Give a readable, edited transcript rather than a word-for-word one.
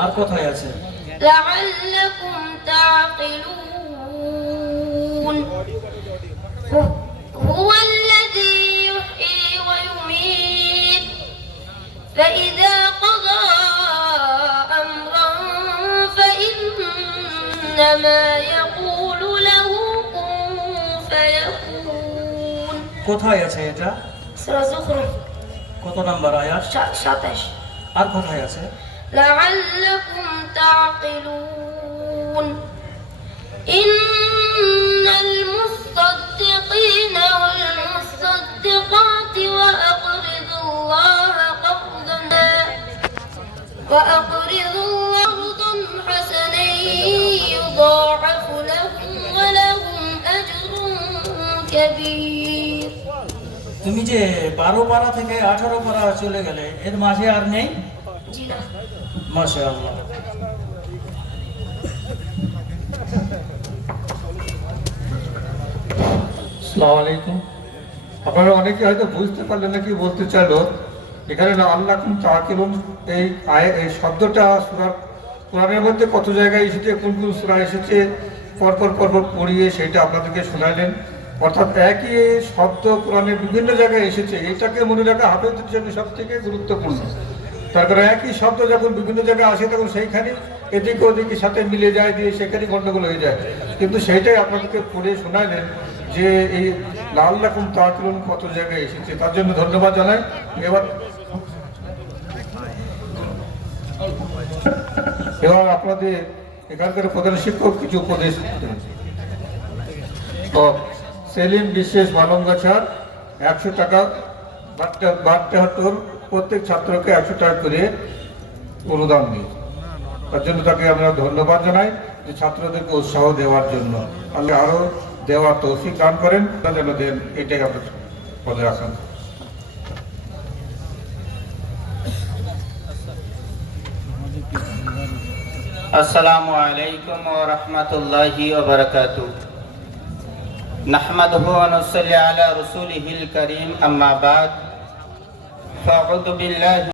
আর কোথায় আছে? لعلكم تعقلون هو الذي يحيي ويميت فإذا قضى أمرا فإنما يقول له كن فيكون কোথায় আছে এটা? সূরা যুখরুফ কত নাম্বার আয়াত? 27 আর কোথায় আছে? لعلكم تعقلون إن المصدقين والمصدقات وأقرضوا الله قرضا حسنا يضاعف لهم ولهم أجر كبير তুমি যে 12 পারা থেকে 18 পারা চলে গেলে, এর মাঝে আর নেই? জি না। মাশাআল্লাহ। আসসালামু আলাইকুম। আপনারা অনেকে হয়তো বুঝতে পারলেন না কি বলতে চাইলো। এখানে না আল্লাকুম তাআকিলুন এই শব্দটা সূরার কোরআনের মধ্যে কত জায়গায় এসেছে, কোন কোন সূরা এসেছে পরপর পড়িয়ে সেটা আপনাদেরকে শোনালেন। অর্থাৎ একই শব্দ কোরআনের বিভিন্ন জায়গায় এসেছে, এইটাকে মনে রাখা হাফেজের জন্য সব থেকে গুরুত্বপূর্ণ। তারপরে একই শব্দ যখন বিভিন্ন জায়গায় আসে তখন সেইখানে এদিক ওদিকের সাথে মিলে যায়, দিয়ে সেখানে গণ্ডগোল হয়ে যায়। কিন্তু সেইটাই আপনাদেরকে পড়ে শোনালেন যে এই লাআল্লাকুম তাআকিলুন কত জায়গায় এসেছে, তার জন্য ধন্যবাদ জানাই। এবার আপনাদের এখানকার প্রধান শিক্ষক কিছু উপদেশ দেন। সেলিম বিশেষ মালঙ্গাছাড় 100 টাকা বাট্টাহাট্টর প্রত্যেক ছাত্রকে 100 টাকা করে অনুদান দিই। তার জন্য তাকে আমরা ধন্যবাদ জানাই যে ছাত্রদেরকে উৎসাহ দেওয়ার জন্য। আল্লাহ আরো দেওয়ার তৌফিক দান করেন, যেন দেন, এটাই আপনার পদে রাখেন। আসসালামু আলাইকুম ওয়া রাহমাতুল্লাহি ওয়া বারাকাতুহু। নাহমাদুহু ওয়া নুসাল্লি আলা রাসূলিহিল কারীম, আম্মা বা'দ। ফাআউযু বিল্লাহি